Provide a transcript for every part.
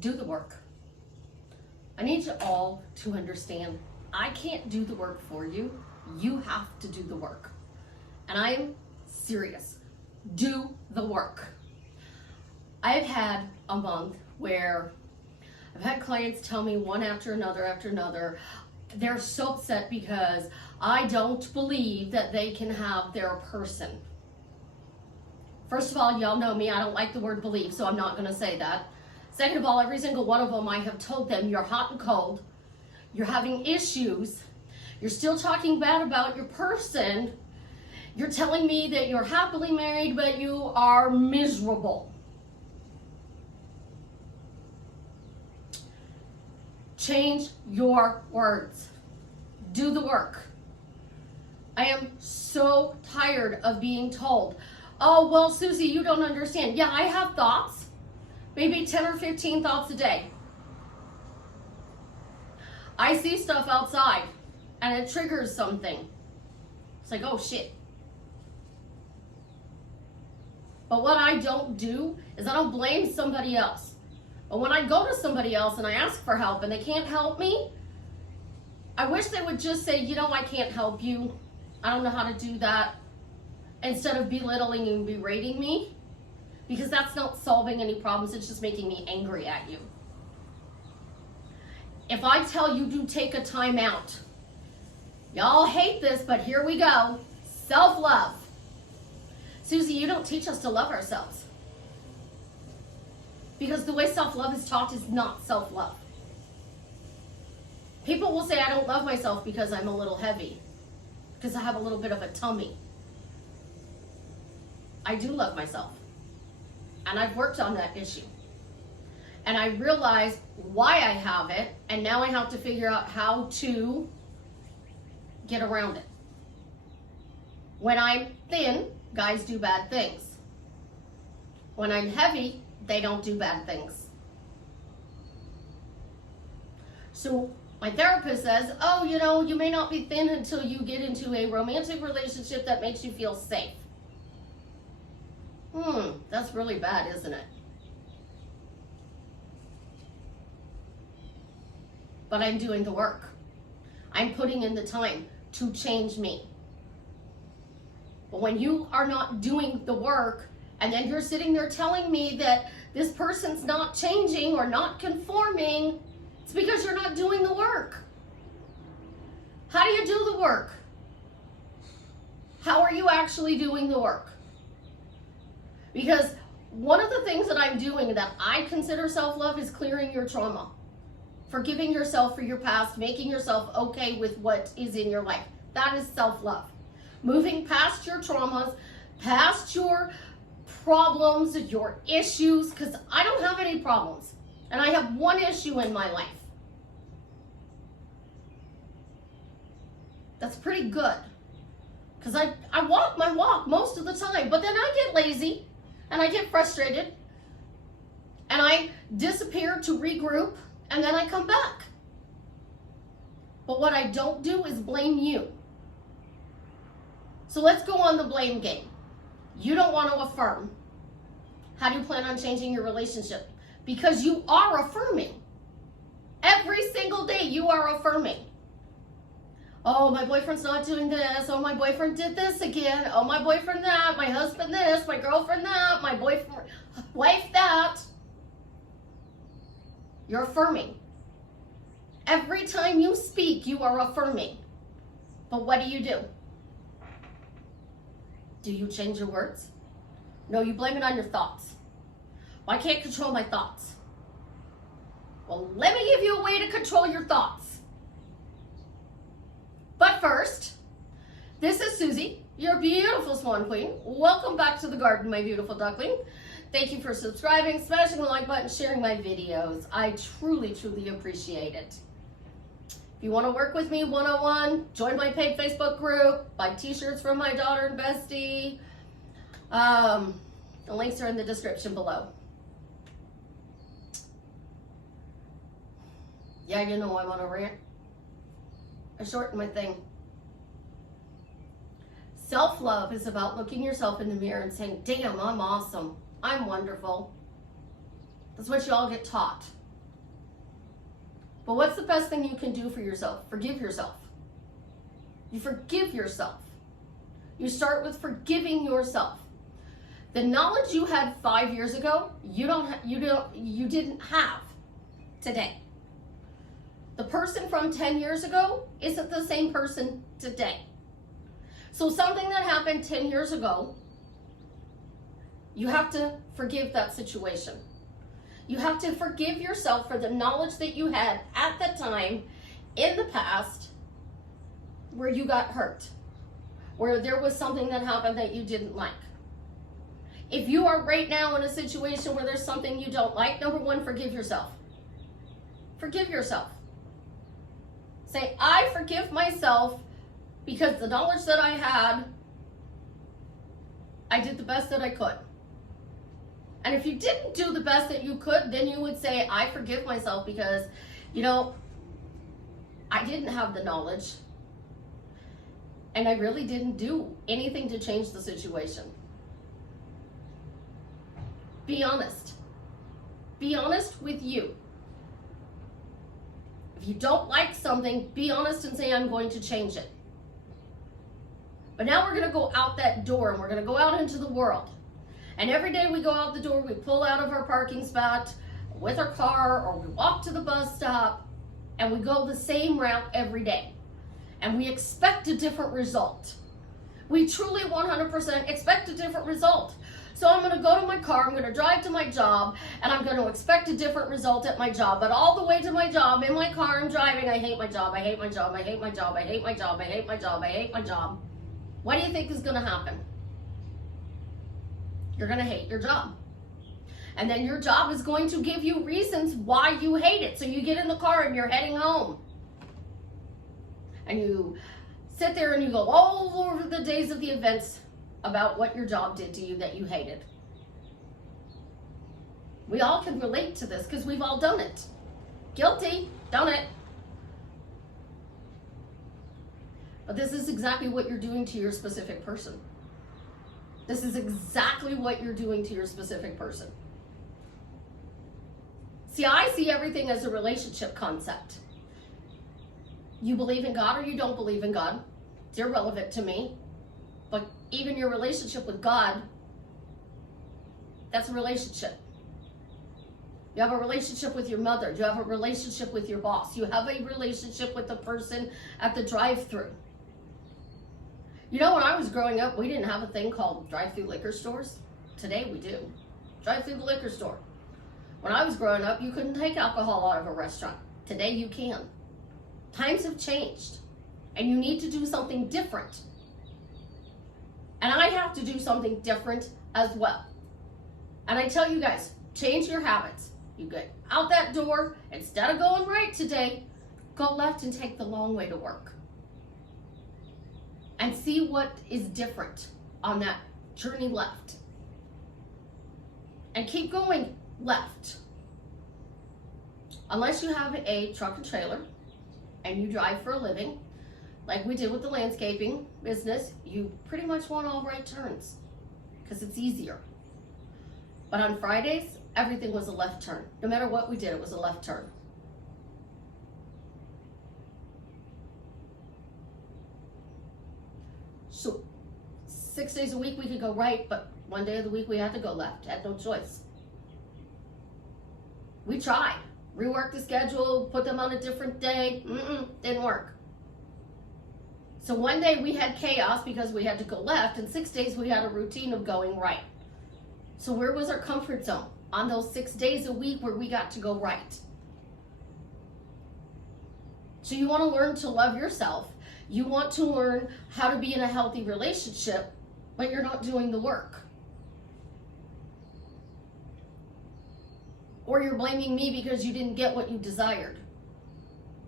do the work. I need you all to understand, I can't do the work for you. You have to do the work. And I am serious. Do the work. I've had a month where I've had clients tell me one after another, they're so upset because I don't believe that they can have their person. First of all, y'all know me, I don't like the word believe, so I'm not gonna say that. Second of all, every single one of them, I have told them, you're hot and cold, you're having issues, you're still talking bad about your person, you're telling me that you're happily married, but you are miserable. Change your words. Do the work. I am so tired of being told, oh, well, Susie, you don't understand. Yeah, I have thoughts, maybe 10 or 15 thoughts a day. I see stuff outside and it triggers something. It's like, oh shit. But what I don't do is I don't blame somebody else. But when I go to somebody else and I ask for help and they can't help me, I wish they would just say, you know, I can't help you. I don't know how to do that. Instead of belittling and berating me, because that's not solving any problems, it's just making me angry at you. If I tell you to take a time out, y'all hate this, but here we go. Self-love. Susie, you don't teach us to love ourselves. Because the way self-love is taught is not self-love. People will say, I don't love myself because I'm a little heavy, because I have a little bit of a tummy. I do love myself. And I've worked on that issue. And I realized why I have it, and now I have to figure out how to get around it. When I'm thin, guys do bad things. When I'm heavy, they don't do bad things. So my therapist says, oh, you know, you may not be thin until you get into a romantic relationship that makes you feel safe. That's really bad, isn't it? But I'm doing the work. I'm putting in the time to change me. But when you are not doing the work, and then you're sitting there telling me that this person's not changing or not conforming, it's because you're not doing the work. How do you do the work? How are you actually doing the work? Because one of the things that I'm doing that I consider self-love is clearing your trauma. Forgiving yourself for your past, making yourself okay with what is in your life. That is self-love. Moving past your traumas, past your problems, your issues, because I don't have any problems. And I have one issue in my life. That's pretty good. Because I walk my walk most of the time, but then I get lazy and I get frustrated and I disappear to regroup and then I come back. But what I don't do is blame you. So let's go on the blame game. You don't want to affirm. How do you plan on changing your relationship? Because you are affirming. Every single day you are affirming. Oh, my boyfriend's not doing this. Oh, my boyfriend did this again. Oh, my boyfriend that. My husband this. My girlfriend that. My boyfriend, wife that. You're affirming. Every time you speak, you are affirming. But what do? Do you change your words? No, you blame it on your thoughts. Well, I can't control my thoughts. Well, let me give you a way to control your thoughts. But first, this is Susie, your beautiful swan queen. Welcome back to the garden, my beautiful duckling. Thank you for subscribing, smashing the like button, sharing my videos. I truly, truly appreciate it. If you want to work with me one-on-one, join my paid Facebook group, buy t-shirts from my daughter and bestie. The links are in the description below. Yeah, you know I'm on a rant. I shortened my thing. Self-love is about looking yourself in the mirror and saying, damn, I'm awesome. I'm wonderful. That's what you all get taught. But what's the best thing you can do for yourself? Forgive yourself. You forgive yourself. You start with forgiving yourself. The knowledge you had 5 years ago, you didn't have today. The person from 10 years ago isn't the same person today. So something that happened 10 years ago, you have to forgive that situation. You have to forgive yourself for the knowledge that you had at that time in the past where you got hurt, where there was something that happened that you didn't like. If you are right now in a situation where there's something you don't like, number one, forgive yourself. Forgive yourself. Say, I forgive myself because the knowledge that I had, I did the best that I could. And if you didn't do the best that you could, then you would say, I forgive myself because, I didn't have the knowledge and I really didn't do anything to change the situation. Be honest. Be honest with you. If you don't like something, be honest and say, I'm going to change it. But now we're going to go out that door and we're going to go out into the world. And every day we go out the door, we pull out of our parking spot with our car or we walk to the bus stop and we go the same route every day. And we expect a different result. We truly 100% expect a different result. So I'm going to go to my car, I'm going to drive to my job, and I'm going to expect a different result at my job. But all the way to my job, in my car, I'm driving, I hate my job, I hate my job, I hate my job, I hate my job, I hate my job, I hate my job. What do you think is going to happen? You're going to hate your job. And then your job is going to give you reasons why you hate it. So you get in the car and you're heading home. And you sit there and you go all over the days of the events about what your job did to you that you hated. We all can relate to this because we've all done it. Guilty, done it. But this is exactly what you're doing to your specific person. This is exactly what you're doing to your specific person. See, I see everything as a relationship concept. You believe in God or you don't believe in God, it's irrelevant to me. But even your relationship with God, that's a relationship. You have a relationship with your mother. You have a relationship with your boss. You have a relationship with the person at the drive-thru. When I was growing up, we didn't have a thing called drive-thru liquor stores. Today we do. Drive-thru liquor store. When I was growing up, you couldn't take alcohol out of a restaurant. Today you can. Times have changed, and you need to do something different. And I have to do something different as well. And I tell you guys, change your habits. You get out that door, instead of going right today, go left and take the long way to work. And see what is different on that journey left. And keep going left. Unless you have a truck and trailer and you drive for a living, like we did with the landscaping business, you pretty much want all right turns because it's easier. But on Fridays, everything was a left turn. No matter what we did, it was a left turn. So 6 days a week we could go right, but one day of the week we had to go left. Had no choice. We tried. Reworked the schedule, put them on a different day. Didn't work. So one day we had chaos because we had to go left, and 6 days we had a routine of going right. So where was our comfort zone? On those 6 days a week where we got to go right. So you want to learn to love yourself. You want to learn how to be in a healthy relationship, but you're not doing the work. Or you're blaming me because you didn't get what you desired.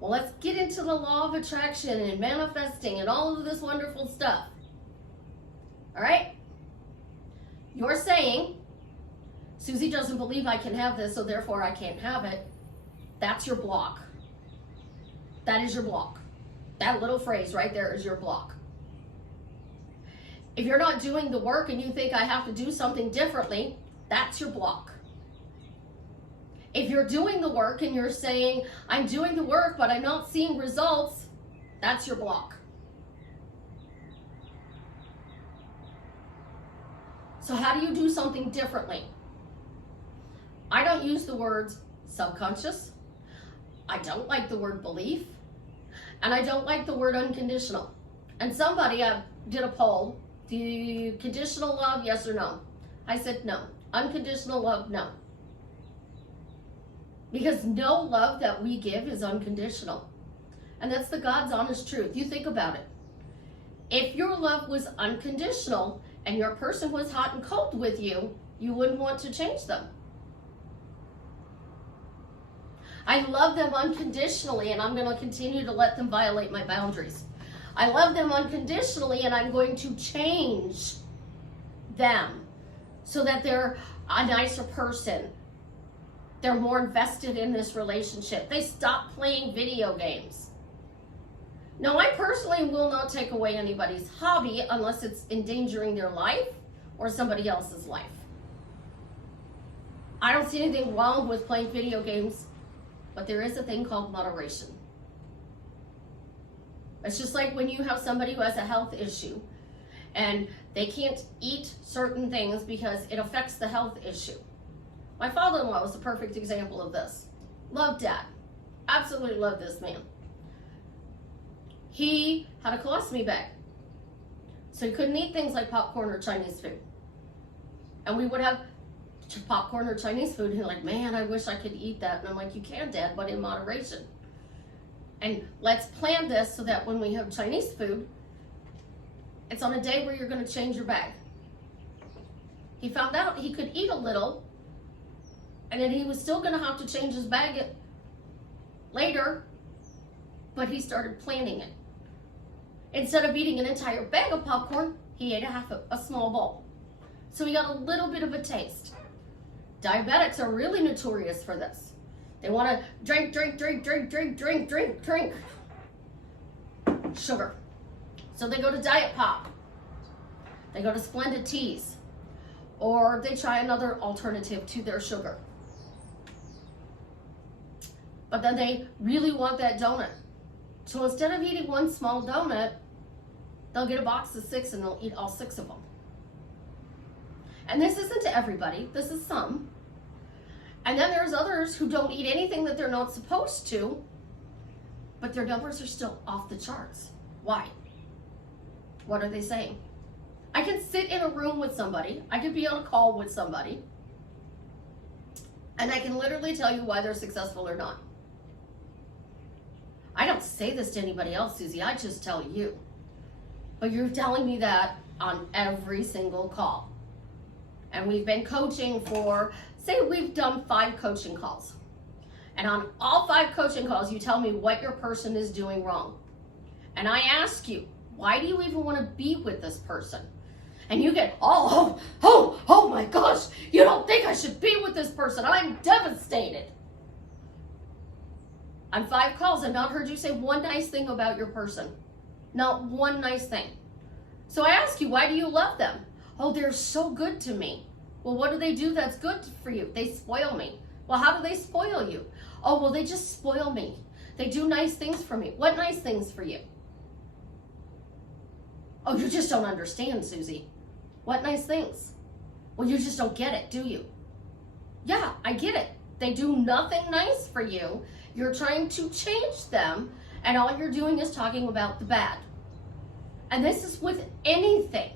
Well, let's get into the law of attraction and manifesting and all of this wonderful stuff. All right? You're saying, Susie doesn't believe I can have this, so therefore I can't have it. That's your block. That is your block. That little phrase right there is your block. If you're not doing the work and you think I have to do something differently, that's your block. If you're doing the work and you're saying, I'm doing the work, but I'm not seeing results, that's your block. So how do you do something differently? I don't use the words subconscious. I don't like the word belief. And I don't like the word unconditional. And somebody did a poll. Do you conditional love, yes or no? I said no. Unconditional love, no. Because no love that we give is unconditional. And that's the God's honest truth. You think about it. If your love was unconditional and your person was hot and cold with you, you wouldn't want to change them. I love them unconditionally, and I'm going to continue to let them violate my boundaries. I love them unconditionally, and I'm going to change them so that they're a nicer person. They're more invested in this relationship. They stop playing video games. Now, I personally will not take away anybody's hobby unless it's endangering their life or somebody else's life. I don't see anything wrong with playing video games, but there is a thing called moderation. It's just like when you have somebody who has a health issue and they can't eat certain things because it affects the health issue. My father-in-law was a perfect example of this. Loved Dad. Absolutely loved this man. He had a colostomy bag. So he couldn't eat things like popcorn or Chinese food. And we would have popcorn or Chinese food, and he's like, man, I wish I could eat that. And I'm like, you can, Dad, but in moderation. And let's plan this so that when we have Chinese food, it's on a day where you're going to change your bag. He found out he could eat a little, and then he was still going to have to change his bag later, but he started planning it. Instead of eating an entire bag of popcorn, he ate a small bowl. So he got a little bit of a taste. Diabetics are really notorious for this. They want to drink sugar. So they go to Diet Pop. They go to Splendid Teas. Or they try another alternative to their sugar. But then they really want that donut. So instead of eating one small donut, they'll get a box of 6 and they'll eat all 6 of them. And this isn't to everybody, this is some. And then there's others who don't eat anything that they're not supposed to, but their numbers are still off the charts. Why? What are they saying? I can sit in a room with somebody, I could be on a call with somebody, and I can literally tell you why they're successful or not. I don't say this to anybody else, Susie, I just tell you. But you're telling me that on every single call. And we've been coaching for, say we've done 5 coaching calls. And on all 5 coaching calls, you tell me what your person is doing wrong. And I ask you, why do you even want to be with this person? And you get, oh my gosh, you don't think I should be with this person. I'm devastated. On 5 calls, I've not heard you say one nice thing about your person. Not one nice thing. So I ask you, why do you love them? Oh, they're so good to me. Well, what do they do that's good for you? They spoil me. Well, how do they spoil you? Oh, well, they just spoil me. They do nice things for me. What nice things for you? Oh, you just don't understand, Susie. What nice things? Well, you just don't get it, do you? Yeah, I get it. They do nothing nice for you. You're trying to change them, and all you're doing is talking about the bad. And this is with anything.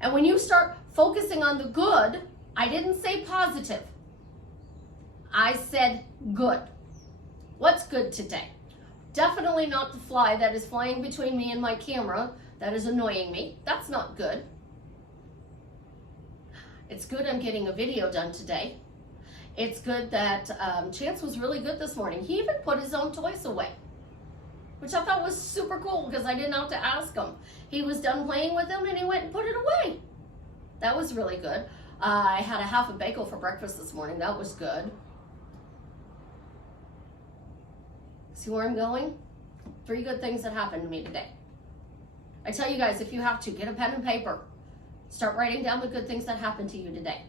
And when you start focusing on the good, I didn't say positive. I said good. What's good today? Definitely not the fly that is flying between me and my camera that is annoying me. That's not good. It's good I'm getting a video done today. It's good that Chance was really good this morning. He even put his own toys away, which I thought was super cool because I didn't have to ask him. He was done playing with them and he went and put it away. That was really good. I had a half a bagel for breakfast this morning. That was good. See where I'm going? 3 good things that happened to me today. I tell you guys, if you have to, get a pen and paper. Start writing down the good things that happened to you today.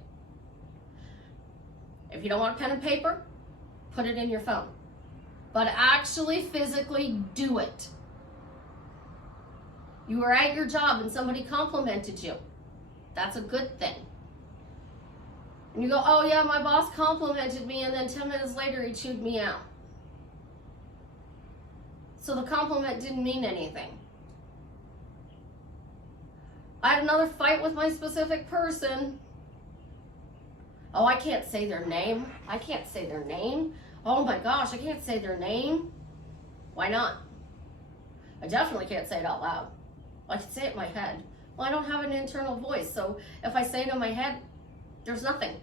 If you don't want a pen and paper, put it in your phone. But actually physically do it. You were at your job and somebody complimented you. That's a good thing. And you go, oh yeah, my boss complimented me, and then 10 minutes later he chewed me out. So the compliment didn't mean anything. I had another fight with my specific person. Oh, I can't say their name. I can't say their name. Oh my gosh, I can't say their name. Why not? I definitely can't say it out loud. I can say it in my head. Well, I don't have an internal voice, so if I say it in my head, there's nothing.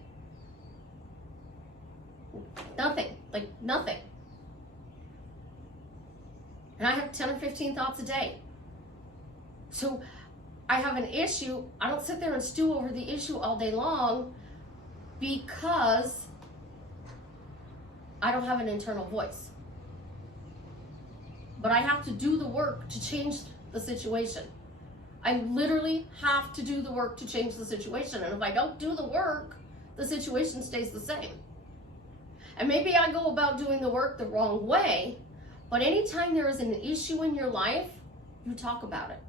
Nothing. Like nothing. And I have 10 or 15 thoughts a day. So I have an issue. I don't sit there and stew over the issue all day long because I don't have an internal voice. But I have to do the work to change the situation. I literally have to do the work to change the situation. And if I don't do the work, the situation stays the same. And maybe I go about doing the work the wrong way, but anytime there is an issue in your life, you talk about it.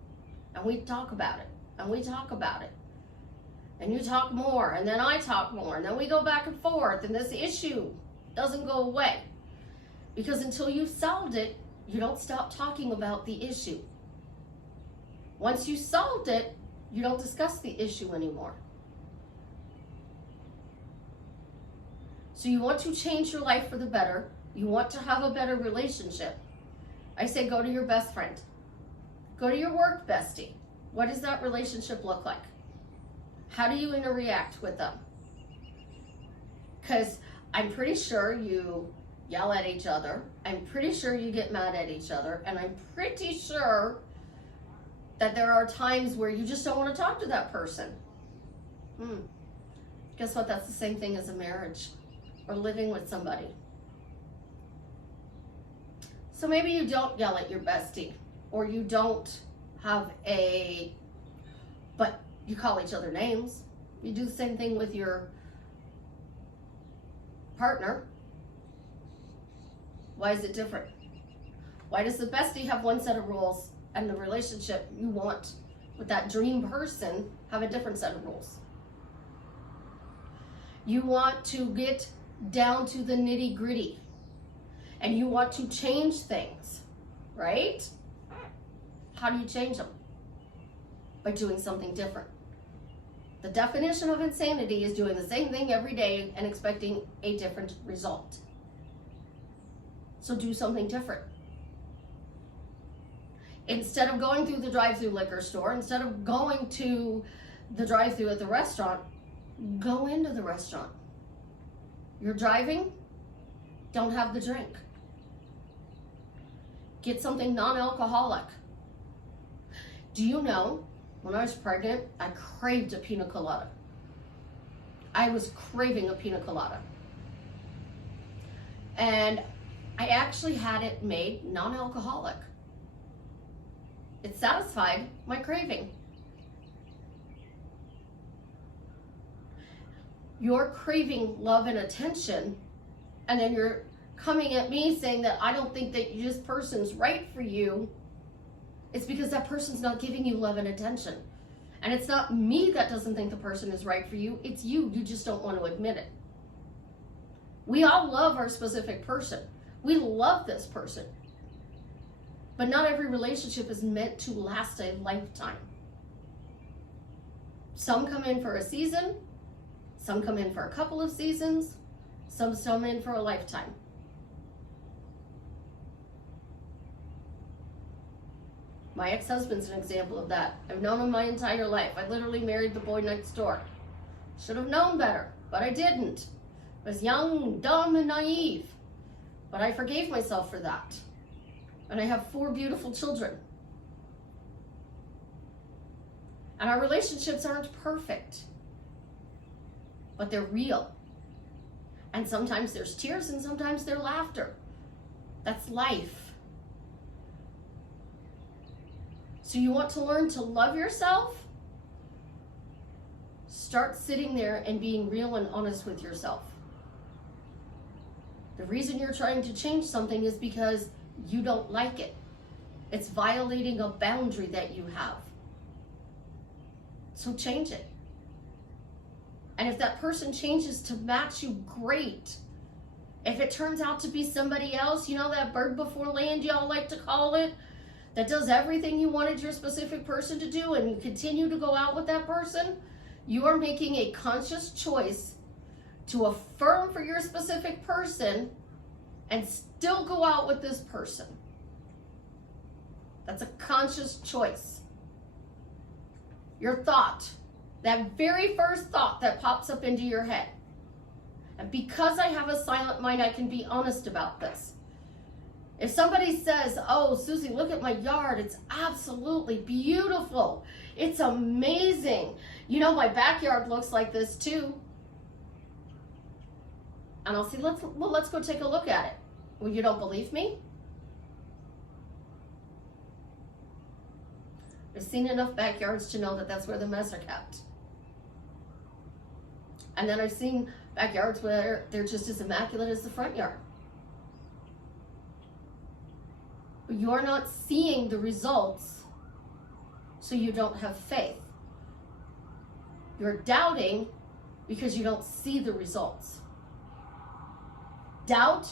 And we talk about it. And we talk about it. And you talk more, and then I talk more, and then we go back and forth, and this issue doesn't go away. Because until you've solved it, you don't stop talking about the issue. Once you solved it, you don't discuss the issue anymore. So you want to change your life for the better. You want to have a better relationship. I say go to your best friend. Go to your work bestie. What does that relationship look like? How do you interact with them? Because I'm pretty sure you yell at each other. I'm pretty sure you get mad at each other. And I'm pretty sure that there are times where you just don't want to talk to that person. Guess what? That's the same thing as a marriage or living with somebody. So maybe you don't yell at your bestie, or you don't have but you call each other names. You do the same thing with your partner. Why is it different? Why does the bestie have one set of rules and the relationship you want with that dream person have a different set of rules? You want to get down to the nitty gritty and you want to change things, right? How do you change them? By doing something different. The definition of insanity is doing the same thing every day and expecting a different result. So do something different. Instead of going through the drive-through liquor store, instead of going to the drive-through at the restaurant, go into the restaurant. You're driving, don't have the drink. Get something non-alcoholic. Do you know, when I was pregnant, I craved a pina colada. I was craving a pina colada. And I actually had it made non-alcoholic. It satisfied my craving. You're craving love and attention, and then you're coming at me saying that I don't think that this person's right for you. It's because that person's not giving you love and attention. And it's not me that doesn't think the person is right for you. It's you. You just don't want to admit it. We all love our specific person. We love this person. But not every relationship is meant to last a lifetime. Some come in for a season. Some come in for a couple of seasons. Some come in for a lifetime. My ex-husband's an example of that. I've known him my entire life. I literally married the boy next door. Should have known better, but I didn't. I was young, dumb, and naive. But I forgave myself for that. And I have 4 beautiful children. And our relationships aren't perfect, but they're real. And sometimes there's tears and sometimes there's laughter. That's life. So you want to learn to love yourself? Start sitting there and being real and honest with yourself. The reason you're trying to change something is because you don't like it. It's violating a boundary that you have. So change it. And if that person changes to match you, great. If it turns out to be somebody else, you know, that bird before land, y'all like to call it, that does everything you wanted your specific person to do, and you continue to go out with that person, you are making a conscious choice to affirm for your specific person and still go out with this person. That's a conscious choice. Your thought, that very first thought that pops up into your head. And because I have a silent mind, I can be honest about this. If somebody says, oh, Susie, look at my yard. It's absolutely beautiful. It's amazing. You know, my backyard looks like this too. And I'll say, let's go take a look at it. Well, you don't believe me? I've seen enough backyards to know that that's where the mess are kept. And then I've seen backyards where they're just as immaculate as the front yard. But you're not seeing the results, so you don't have faith. You're doubting because you don't see the results. Doubt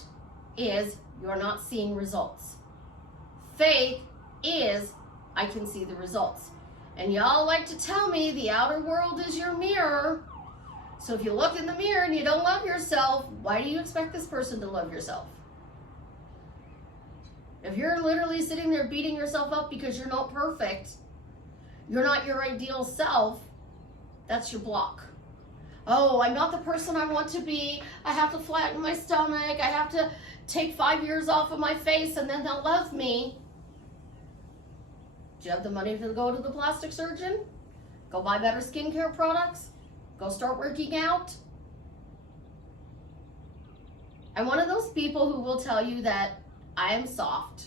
is you're not seeing results. Faith is I can see the results. And y'all like to tell me the outer world is your mirror. So if you look in the mirror and you don't love yourself, why do you expect this person to love yourself? If you're literally sitting there beating yourself up because you're not perfect, you're not your ideal self, that's your block. Oh, I'm not the person I want to be. I have to flatten my stomach. I have to take 5 years off of my face and then they'll love me. Do you have the money to go to the plastic surgeon? Go buy better skincare products? Go start working out? I'm one of those people who will tell you that I am soft.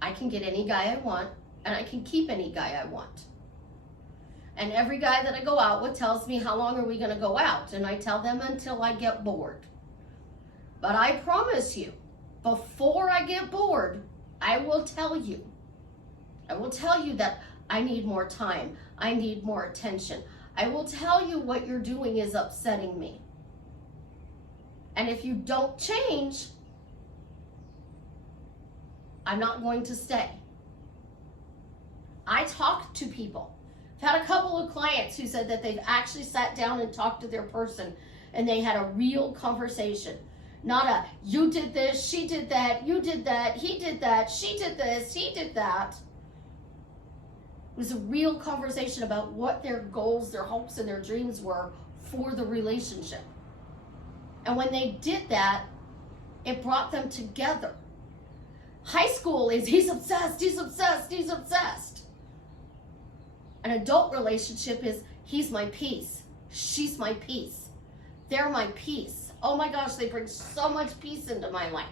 I can get any guy I want, and I can keep any guy I want. And every guy that I go out with tells me, how long are we gonna go out? And I tell them until I get bored. But I promise you, before I get bored, I will tell you. I will tell you that I need more time. I need more attention. I will tell you what you're doing is upsetting me. And if you don't change, I'm not going to stay. I talk to people. I've had a couple of clients who said that they've actually sat down and talked to their person and they had a real conversation. Not a, you did this, she did that, you did that, he did that, she did this, he did that. It was a real conversation about what their goals, their hopes, and their dreams were for the relationship. And when they did that, it brought them together. High school is he's obsessed, he's obsessed, he's obsessed. An adult relationship is he's my peace, she's my peace, they're my peace. Oh my gosh, they bring so much peace into my life.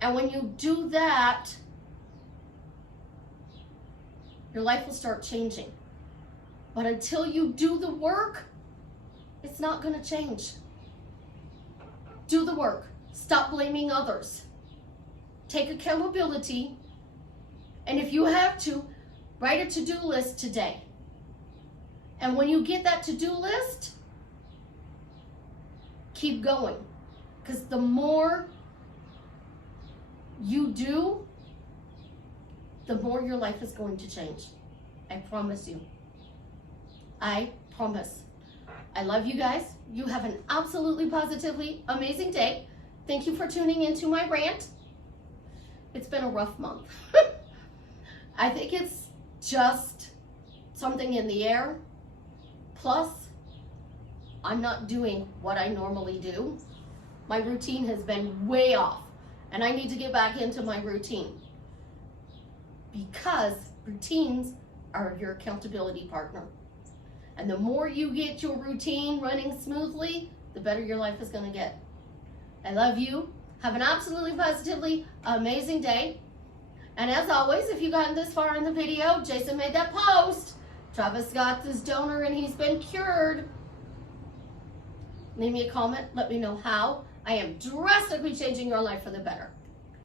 And when you do that, your life will start changing. But until you do the work, it's not going to change. Do the work. Stop blaming others. Take accountability. And if you have to, write a to-do list today. And when you get that to-do list, keep going. Because the more you do, the more your life is going to change. I promise you. I promise. I love you guys. You have an absolutely positively amazing day. Thank you for tuning into my rant. It's been a rough month. I think it's just something in the air. Plus, I'm not doing what I normally do. My routine has been way off, and I need to get back into my routine. Because routines are your accountability partner. And the more you get your routine running smoothly, the better your life is going to get. I love you. Have an absolutely positively amazing day. And as always, if you've gotten this far in the video, Jason made that post. Travis Scott's his donor and he's been cured. Leave me a comment. Let me know how I am drastically changing your life for the better.